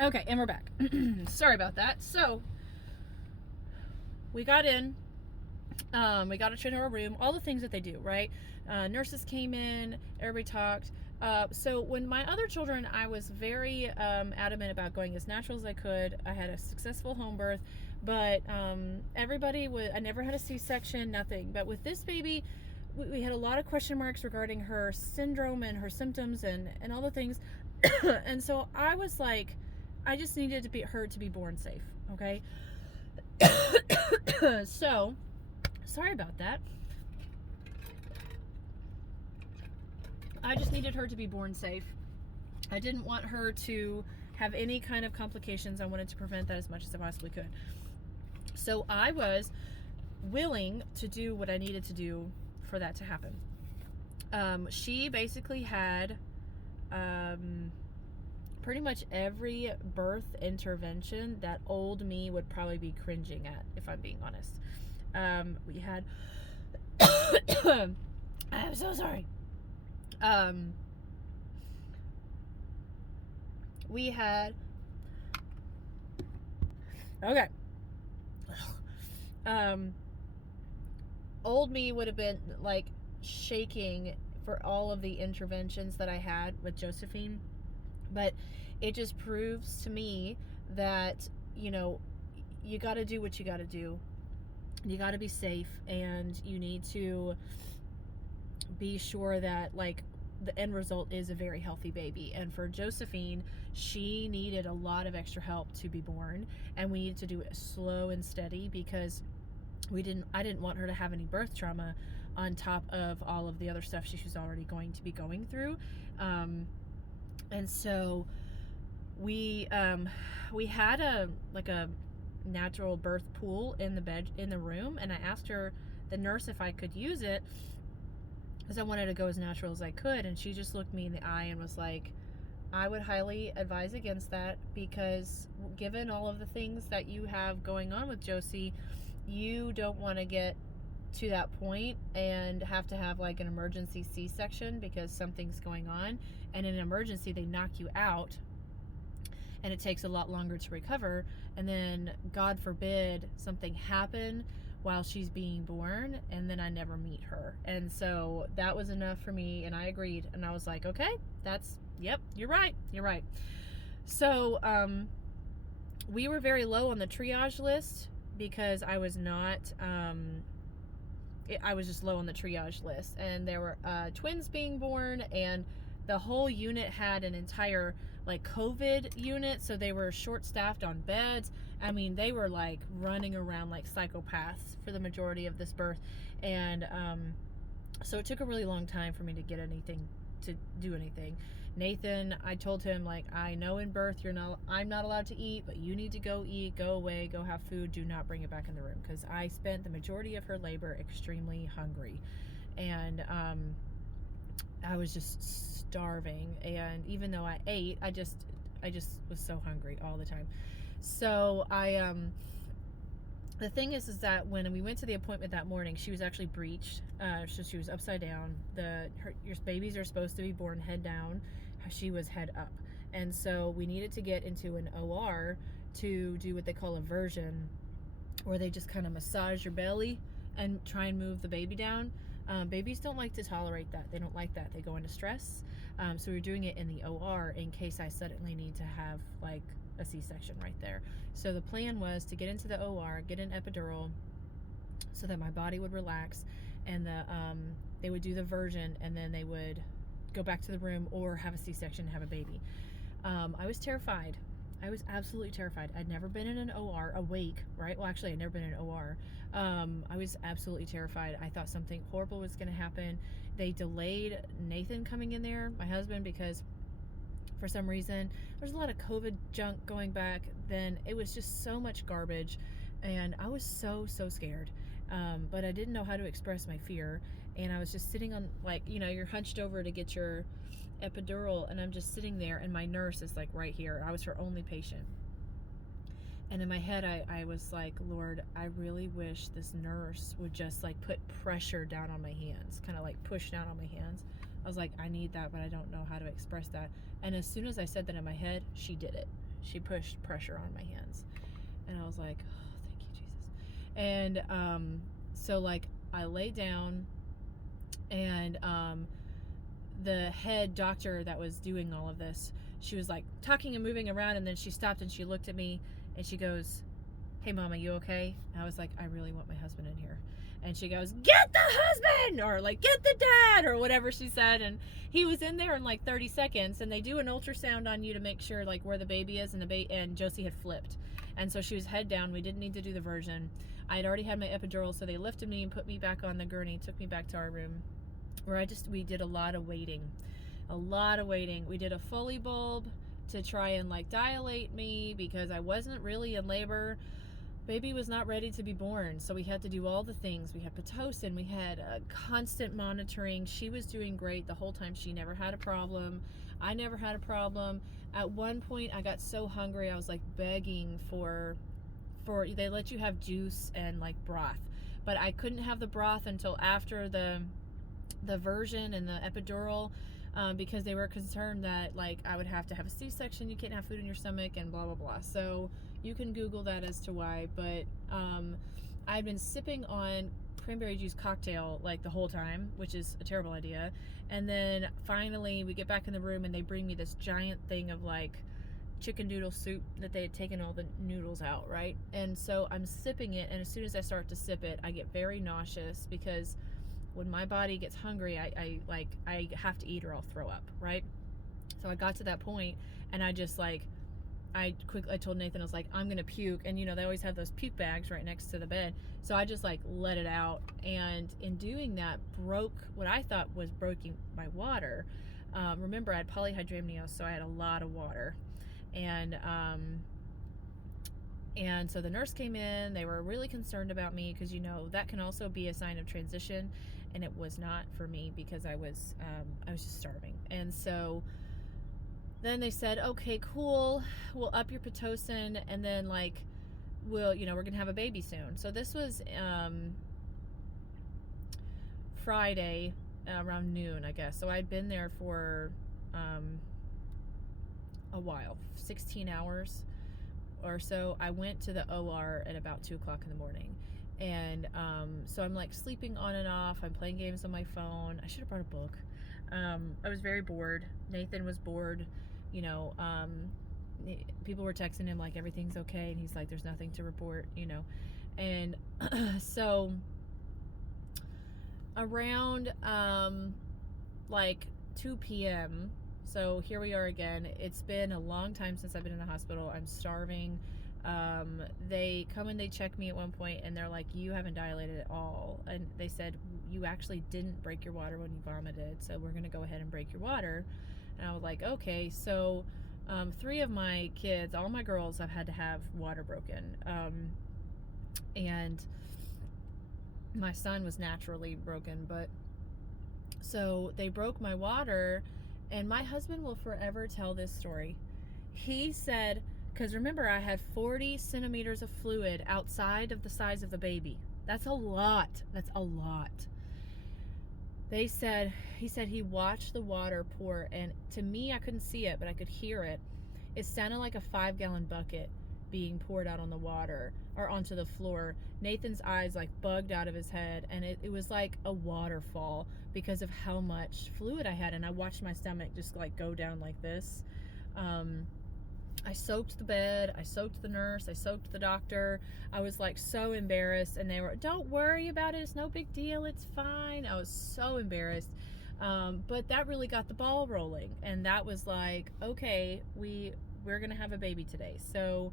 Okay, and we're back. Sorry about that. So we got in. We got to our room. All the things that they do, right? Nurses came in. Everybody talked. So when my other children, I was very adamant about going as natural as I could. I had a successful home birth, but everybody was. I never had a C-section, nothing. But with this baby, we had a lot of question marks regarding her syndrome and her symptoms and all the things. And so I was like, I just needed her to be born safe. Okay. So sorry about that. I just needed her to be born safe. I didn't want her to have any kind of complications. I wanted to prevent that as much as I possibly could. So I was willing to do what I needed to do for that to happen. She basically had pretty much every birth intervention that old me would probably be cringing at, if I'm being honest. We had I'm so sorry. We had okay. Old me would have been like shaking for all of the interventions that I had with Josephine, but it just proves to me that, you know, you got to do what you got to do. You got to be safe, and you need to be sure that like the end result is a very healthy baby. And for Josephine, she needed a lot of extra help to be born, and we needed to do it slow and steady because I didn't want her to have any birth trauma on top of all of the other stuff she was already going to be going through. And so we had a natural birth pool in the room, and I asked the nurse if I could use it because I wanted to go as natural as I could, and she just looked me in the eye and was like, I would highly advise against that, because given all of the things that you have going on with Josie, you don't want to get to that point and have to have like an emergency C-section because something's going on, and in an emergency they knock you out and it takes a lot longer to recover, and then God forbid something happen while she's being born and then I never meet her. And so that was enough for me, and I agreed, and I was like, okay, yep, you're right. So we were very low on the triage list because I was not I was just low on the triage list, and there were twins being born, and the whole unit had an entire like COVID unit, so they were short-staffed on beds. I mean, they were like running around like psychopaths for the majority of this birth, and so it took a really long time for me to do anything. Nathan, I told him, like, I know in birth I'm not allowed to eat, but you need to go eat, go away, go have food, do not bring it back in the room, because I spent the majority of her labor extremely hungry, and I was just starving, and even though I ate, I just was so hungry all the time. So the thing is that when we went to the appointment that morning, she was actually breached. So she was upside down. Your babies are supposed to be born head down. She was head up. And so we needed to get into an OR to do what they call a version, where they just kind of massage your belly and try and move the baby down. Babies don't like to tolerate that. They don't like that. They go into stress. So we're doing it in the OR in case I suddenly need to have like a C-section right there. So the plan was to get into the OR, get an epidural so that my body would relax, and they would do the version, and then they would go back to the room or have a C-section and have a baby. I was terrified. I was absolutely terrified. I'd never been in an OR awake, right? Well, actually, I'd never been in an OR. I was absolutely terrified. I thought something horrible was going to happen. They delayed Nathan coming in there, my husband, because for some reason there's a lot of COVID junk going back then. It was just so much garbage, and I was so scared, but I didn't know how to express my fear, and I was just sitting on, like, you know, you're hunched over to get your epidural, and I'm just sitting there, and my nurse is like right here. I was her only patient, and in my head I was like, Lord, I really wish this nurse would just like put pressure down on my hands, kind of like push down on my hands. I was like, I need that, but I don't know how to express that. And as soon as I said that in my head, she did it. she pushed pressure on my hands. And I was like, oh, thank you, Jesus. And so like I lay down, and the head doctor that was doing all of this, she was like talking and moving around, and then she stopped and she looked at me and she goes, hey Mama, you okay? And I was like, I really want my husband in here. And she goes, get the husband, or like get the dad, or whatever she said. And he was in there in like 30 seconds, and they do an ultrasound on you to make sure like where the baby is, and and Josie had flipped, and so she was head down. We didn't need to do the version. I had already had my epidural, so they lifted me and put me back on the gurney, took me back to our room, where we did a lot of waiting. We did a Foley bulb to try and like dilate me because I wasn't really in labor. Baby was not ready to be born, so we had to do all the things. We had Pitocin, we had constant monitoring. She was doing great the whole time. She never had a problem. I never had a problem. At one point, I got so hungry, I was like begging for they let you have juice and like broth, but I couldn't have the broth until after the version and the epidural, because they were concerned that like I would have to have a C-section. You can't have food in your stomach and blah blah blah. So you can Google that as to why. But I'd been sipping on cranberry juice cocktail like the whole time, which is a terrible idea. And then finally we get back in the room and they bring me this giant thing of like chicken noodle soup that they had taken all the noodles out, right? And so I'm sipping it, and as soon as I start to sip it, I get very nauseous, because when my body gets hungry, I have to eat or I'll throw up, right? So I got to that point, and I just like, I told Nathan, I was like, I'm gonna puke. And you know, they always have those puke bags right next to the bed. So I just like let it out, and in doing that, broke what I thought was breaking my water. Remember, I had polyhydramnios, so I had a lot of water. And so the nurse came in. They were really concerned about me, because you know that can also be a sign of transition, and it was not for me, because I was just starving. And so then they said, okay, cool, we'll up your Pitocin, and then like we're gonna have a baby soon. So this was Friday around noon, I guess. So I'd been there for a while, 16 hours or so. I went to the OR at about 2 o'clock in the morning, and so I'm like sleeping on and off. I'm playing games on my phone. I should have brought a book. I was very bored. Nathan was bored. You know, people were texting him like everything's okay, and he's like, there's nothing to report, you know. And so around like 2 p.m. So here we are again. It's been a long time since I've been in the hospital. I'm starving. They come and they check me at one point, and they're like, you haven't dilated at all. And they said, you actually didn't break your water when you vomited, so we're gonna go ahead and break your water. And I was like, okay. So 3 of my kids, all my girls, have had to have water broken. And my son was naturally broken, but so they broke my water. And my husband will forever tell this story. He said, because remember, I had 40 centimeters of fluid outside of the size of the baby. That's a lot. That's a lot. He said he watched the water pour, and to me, I couldn't see it, but I could hear it. It sounded like a 5-gallon bucket being poured out on the water, or onto the floor. Nathan's eyes like bugged out of his head, and it was like a waterfall because of how much fluid I had. And I watched my stomach just like go down like this. I soaked the bed, I soaked the nurse, I soaked the doctor. I was like so embarrassed, and they were, don't worry about it, it's no big deal, it's fine. I was so embarrassed. But that really got the ball rolling, and that was like, okay, we're gonna have a baby today. So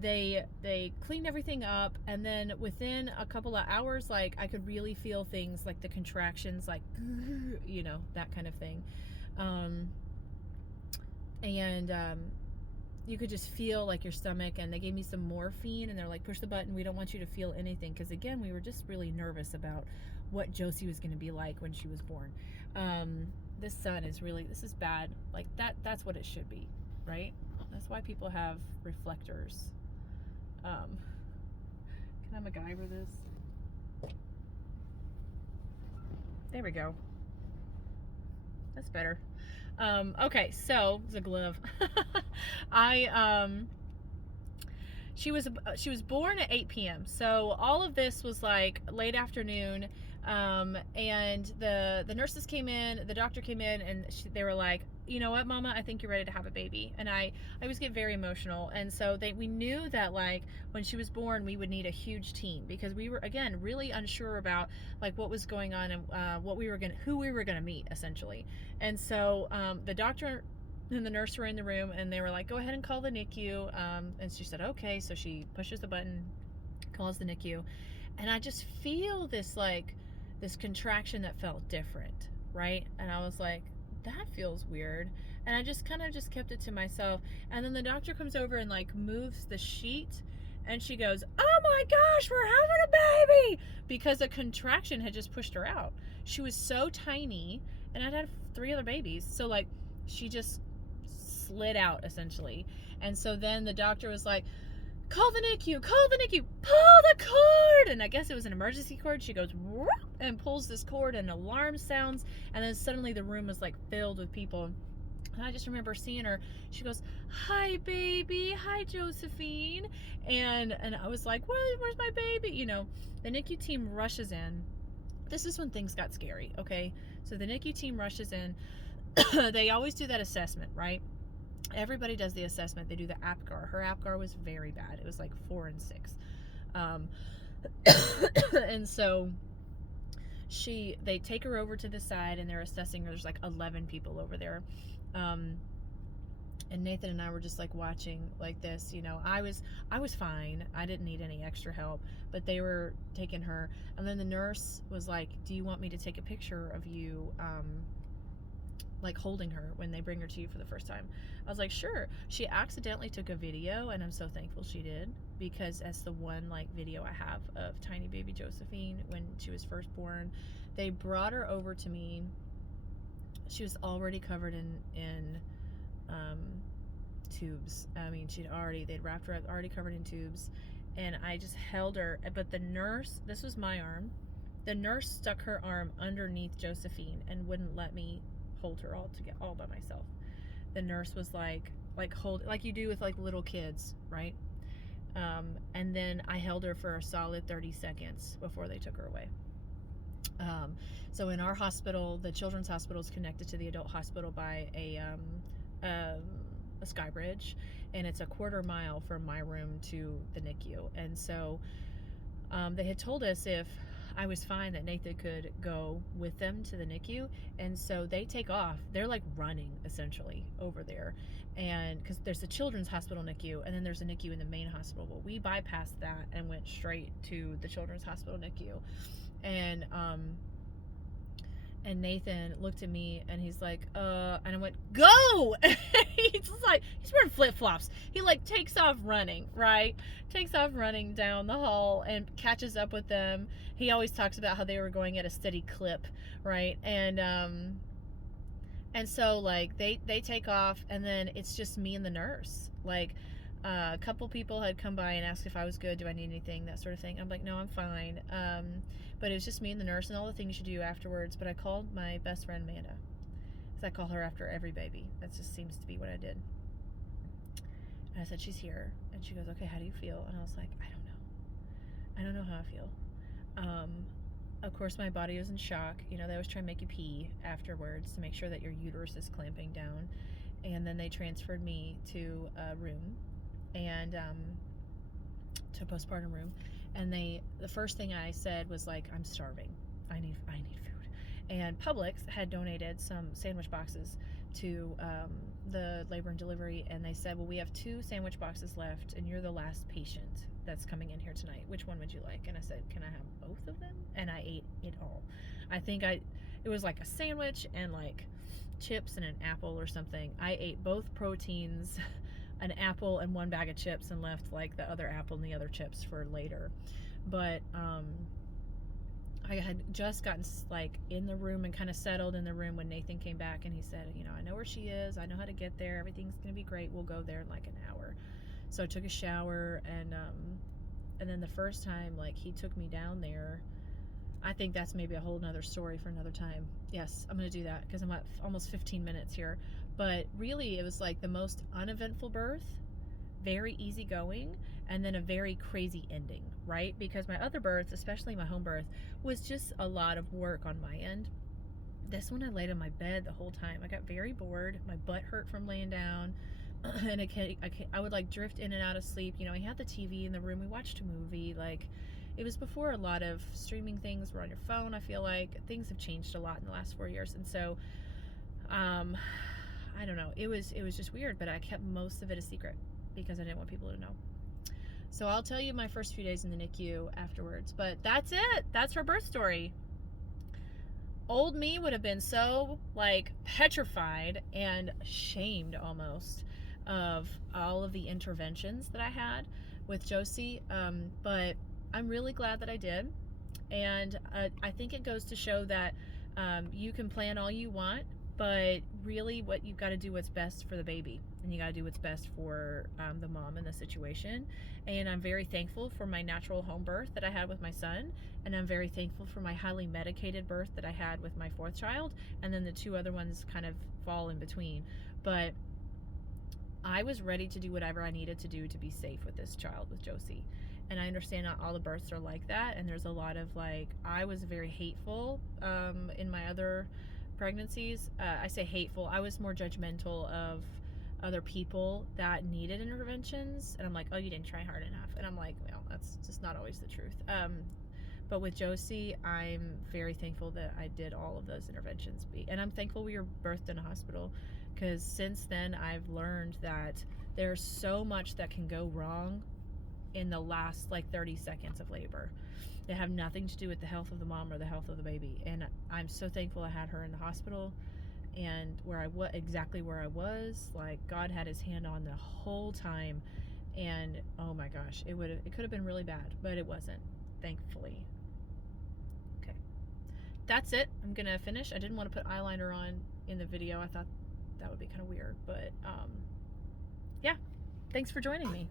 they cleaned everything up, and then within a couple of hours, like I could really feel things like the contractions, like you know, that kind of thing. And you could just feel like your stomach, and they gave me some morphine, and they're like, push the button, we don't want you to feel anything, because again, we were just really nervous about what Josie was going to be like when she was born. This sun is really, this is bad. Like that's what it should be, right? That's why people have reflectors. Can I MacGyver this? There we go. That's better. Okay, so it's a glove. I she was born at 8 p.m. So all of this was like late afternoon, and the nurses came in, the doctor came in, and they were like, you know what, Mama, I think you're ready to have a baby. And I always get very emotional, and so we knew that like when she was born, we would need a huge team because we were again really unsure about like what was going on and who we were gonna meet essentially. And so the doctor and the nurse were in the room and they were like, go ahead and call the NICU. And she said, okay. So she pushes the button, calls the NICU. And I just feel this like, this contraction that felt different, right? And I was like, that feels weird. And I just kind of just kept it to myself. And then the doctor comes over and like moves the sheet and she goes, oh my gosh, we're having a baby! Because a contraction had just pushed her out. She was so tiny and I'd had 3 other babies. So like, she just slid out essentially. And so then the doctor was like, call the NICU, pull the cord. And I guess it was an emergency cord. She goes whoop, and pulls this cord and alarm sounds. And then suddenly the room was like filled with people. And I just remember seeing her. She goes, hi baby, hi Josephine. And I was like, where's my baby? You know, the NICU team rushes in. This is when things got scary, okay? So the NICU team rushes in. They always do that assessment, right? Everybody does the assessment. They do the APGAR. Her APGAR was very bad. It was like 4 and 6. And so they take her over to the side and they're assessing her. There's like 11 people over there. And Nathan and I were just like watching like this, you know. I was fine. I didn't need any extra help, but they were taking her. And then the nurse was like, do you want me to take a picture of you like holding her when they bring her to you for the first time? I was like, sure. She accidentally took a video and I'm so thankful she did, because that's the one like video I have of tiny baby Josephine when she was first born. They brought her over to me. She was already covered in tubes. I mean, they'd wrapped her up, already covered in tubes, and I just held her. But the nurse, this was my arm, the nurse stuck her arm underneath Josephine and wouldn't let me hold her all by myself. The nurse was like hold, like you do with like little kids, right? And then I held her for a solid 30 seconds before they took her away. So in our hospital, the children's hospital is connected to the adult hospital by a sky bridge, and it's a 1/4 mile from my room to the NICU. And so they had told us if I was fine that Nathan could go with them to the NICU. And so they take off. They're like running essentially over there, and because there's a children's hospital NICU and then there's a NICU in the main hospital. Well, we bypassed that and went straight to the children's hospital NICU. And Nathan looked at me and he's like, and I went, go! He's wearing flip-flops. He like takes off running, right? Takes off running down the hall and catches up with them. He always talks about how they were going at a steady clip, right? And so like they take off, and then it's just me and the nurse. Like, a couple people had come by and asked if I was good, do I need anything, that sort of thing. I'm like, no, I'm fine. But it was just me and the nurse and all the things you do afterwards. But I called my best friend Amanda, because I call her after every baby. That just seems to be what I did. And I said, she's here. And she goes, okay, how do you feel? And I was like, I don't know how I feel. Of course, my body was in shock. You know, they always try and make you pee afterwards to make sure that your uterus is clamping down. And then they transferred me to a room, and to a postpartum room. And the first thing I said was like, I'm starving. I need food. And Publix had donated some sandwich boxes to the labor and delivery, and they said, well, we have 2 sandwich boxes left, and you're the last patient that's coming in here tonight. Which one would you like? And I said, can I have both of them? And I ate it all. I think it was like a sandwich and like chips and an apple or something. I ate both proteins, an apple and 1 bag of chips, and left like the other apple and the other chips for later. But I had just gotten like in the room and kind of settled in the room when Nathan came back, and he said, you know, I know where she is, I know how to get there, everything's gonna be great, we'll go there in like an hour. So I took a shower, and then the first time like he took me down there, I think that's maybe a whole nother story for another time. Yes, I'm going to do that because I'm at almost 15 minutes here. But really, it was like the most uneventful birth, very easygoing, and then a very crazy ending, right? Because my other births, especially my home birth, was just a lot of work on my end. This one, I laid on my bed the whole time. I got very bored. My butt hurt from laying down. And I would like drift in and out of sleep. You know, I had the TV in the room. We watched a movie. Like, it was before a lot of streaming things were on your phone. I feel like things have changed a lot in the last 4 years, and so I don't know. It was just weird, but I kept most of it a secret because I didn't want people to know. So I'll tell you my first few days in the NICU afterwards. But that's it. That's her birth story. Old me would have been so like petrified and shamed almost of all of the interventions that I had with Josie, but I'm really glad that I did. And I think it goes to show that you can plan all you want, but really what you've got to do what's best for the baby, and you got to do what's best for the mom in the situation. And I'm very thankful for my natural home birth that I had with my son, and I'm very thankful for my highly medicated birth that I had with my fourth child, and then the two other ones kind of fall in between. But I was ready to do whatever I needed to do to be safe with this child, with Josie. And I understand not all the births are like that, and there's a lot of like, I was very hateful in my other pregnancies. I say hateful, I was more judgmental of other people that needed interventions, and I'm like, oh, you didn't try hard enough. And I'm like, well, that's just not always the truth. But with Josie, I'm very thankful that I did all of those interventions. And I'm thankful we were birthed in a hospital, because since then I've learned that there's so much that can go wrong in the last like 30 seconds of labor that have nothing to do with the health of the mom or the health of the baby. And I'm so thankful I had her in the hospital, and exactly where I was, like God had his hand on the whole time. And oh my gosh, it could have been really bad, but it wasn't, thankfully. Okay, that's it. I'm gonna finish. I didn't want to put eyeliner on in the video. I thought that would be kind of weird, but yeah, thanks for joining me.